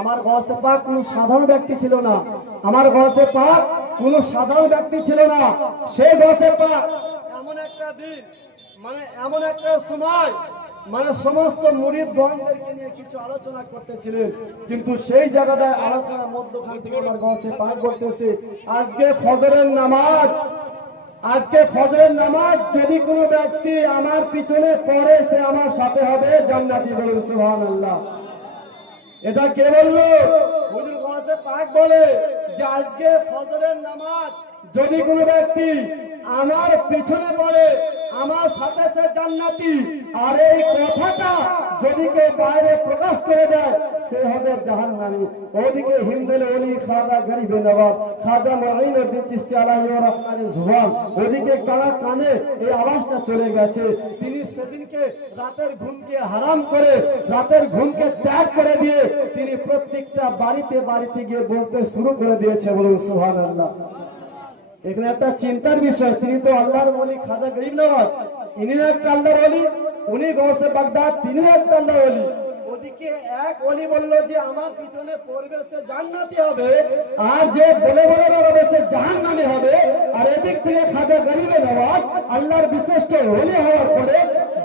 আমার গৌসে পাক কোনো সাধারণ ব্যক্তি ছিল না। আমার গৌসে পাক কোনো সাধারণ ব্যক্তি ছিল না। সেই গৌসে পাক এমন একটা দিন, মানে এমন একটা সময়, মানে সমস্ত মুরিদগণদেরকে নিয়ে কিছু আলোচনা করতেছিলেন, কিন্তু সেই জায়গাটায় আলোচনার মধ্যখান থেকে আমার গৌসে পাক বলতেছে, আজকে ফজরের নামাজ যদি কোনো ব্যক্তি আমার পিছনে পড়ে সে আমার সাথে হবে জান্নাতি। বলুন সুবহানাল্লাহ। এটা কে বললো? হুজুর গৌসে পাক বলে যে আজকে ফজরের নামাজ যদি কোনো ব্যক্তি আমার পিছনে পড়ে আমার সাথে সে জান্নাতি। আর এই কথাটা যদি কেউ বাইরে প্রকাশ করে দেয় সে হবে জাহান্নামী। ওদিকে হিন্দের ওলি খাজা গরিবে নওয়াজ খাজা মুঈনুদ্দিন চিশতি আলাইহি রাহমাতুল্লাহ জুবান, ওদিকে কারা কানে এই আওয়াজটা চলে গেছে। তিনি সেদিনকে রাতের ঘুমকে হারাম করে, রাতের ঘুমকে ত্যাগ করে দিয়ে তিনি প্রত্যেকটা বাড়িতে বাড়িতে গিয়ে বলতে শুরু করে দিয়েছে। বলুন সুবহানাল্লাহ। এখানে একটা চিন্তার বিষয়, তিনি তো আল্লাহর ওলি খাজা গরিব নওয়াজ, ইনি একটা আল্লাহর ওলি, উনি গৌসে বাগদাদ, তিনি একটা আল্লাহর ওলি। ওদিকে এক ওলি বললো যে আমার পিছনে পড়বে সে জান্নাতি হবে, আর যে বলে বলে বেরোবে সে জাহান্নামী হবে। আর এদিক থেকে খাজা গরিবে নওয়াজ আল্লাহর বিশিষ্ট ওলি হওয়ার পরে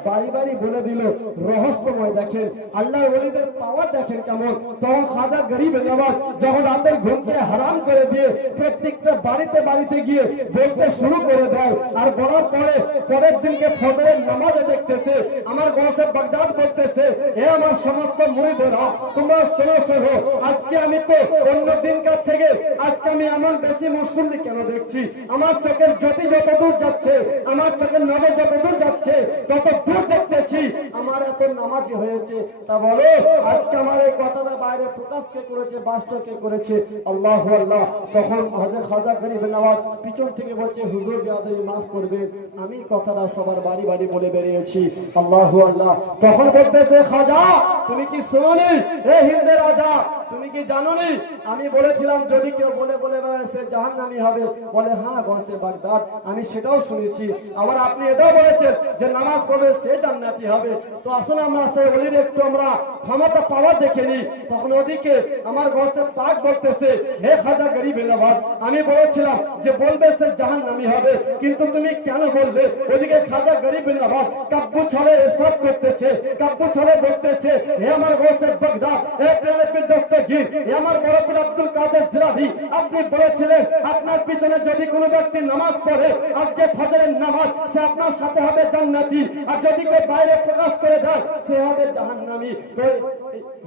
বাড়ি বাড়ি বলে দিল রহস্যময়। দেখেন আল্লাহর ওলিদের পাওয়ার দেখেন কেমন। তখন খাজা গরিবে নওয়াজ যখন রাতের ঘুমকে হারাম করে দিয়ে প্রত্যেকটা বাড়িতে বাড়িতে গিয়ে বলতে শুরু করে দেয়, আর বলার পরে পরের দিনকে ফজরের নামাজে দেখতেছে আমার গৌসে বাগদাদ বলতেছে, হে আমার সমস্ত মুরিদেরা তোমরা শোনো, আজকে আমি তো অন্য দিনকার থেকে আজকে আমি এমন বেশি মুসল্লি কেন দেখছি? আমার চোখের জ্যোতি যত দূর যাচ্ছে, আমার চোখের নজর যত দূর যাচ্ছে তত দূর দেখতেছি আমার এত নামাজি হয়েছে। তা বলো আজকে আমার এই কথাটা বাইরে প্রকাশ কে করেছে, বাস্তব কে করেছে? আল্লাহু আল্লাহ। তখন হযরত খাজা গরিব নওয়াজ পিছন থেকে বলছে, হুজুর বেয়াদবি মাফ করবেন, আমি কথাটা সবার বাড়ি বাড়ি বলে বেরিয়েছি। আল্লাহু আল্লাহ। তখন বলতেছে, খাজা তুমি কি শোনোনি? হে হিন্দের রাজা তুমি কি জানোনি আমি বলেছিলাম যদি কেউ বলে বলে সে জাহান্নামী হবে? বলে হ্যাঁ গৌসে বাগদাদ আমি সেটাও শুনেছি। আবার আপনি এটাও বলেছেন যে নামাজ পড়বে সে জান্নাতি হবে। তো আসলে আমরা সেই ওলির একটু আমরা ক্ষমতা পাওয়ার দেখে নিই। তখন ওদিকে আমার গৌসে পাক বলতেছে, হে খাজা গরিবে নওয়াজ আমি বলেছিলাম যে বলবে সে জাহান্নামী হবে, কিন্তু তুমি কেন বলবে? ওদিকে খাজা গরিবে নওয়াজ কাব্বু ছলে ইরশাদ করতেছে, কাব্বু ছলে বলতেছে, হে আমার গৌসে বাগদাদ, হে প্রেমের দস্তগীর, হে আমার বড় পীর আব্দুল কাদের জিলানী, আপনি বলেছিলেন আপনার পিছনে যদি কোনো ব্যক্তি নামাজ পড়ে আজকে ফজরের নামাজ সে আপনার সাথে হবে জান্নাতি, আর যদি কেউ বাইরে প্রকাশ করে দেয় সে হবে জাহান্নামী। তো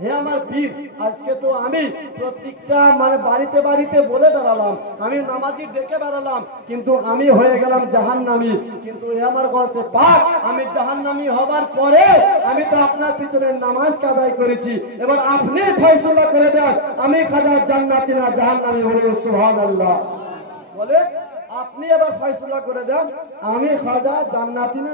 হে আমার পীর আজকে তো আমি প্রত্যেকটা মানে বাড়িতে বাড়িতে বলে বেড়ালাম, আমি নামাজি ডেকে বেড়ালাম, কিন্তু আমি হয়ে গেলাম জাহান্নামী। কিন্তু হে আমার গৌসে পাক আমি জাহান্নামী হবার পরে আমি তো আপনার পিছনে নামাজ আদায় করেছি, এবার আপনি ফয়সালা করে দেন আমি খাজা জান্নাতি না জাহান্নামী। বলুন সুবহানাল্লাহ। বলে আপনি এবার ফয়সালা করে দেন আমি খাজা জান্নাতি না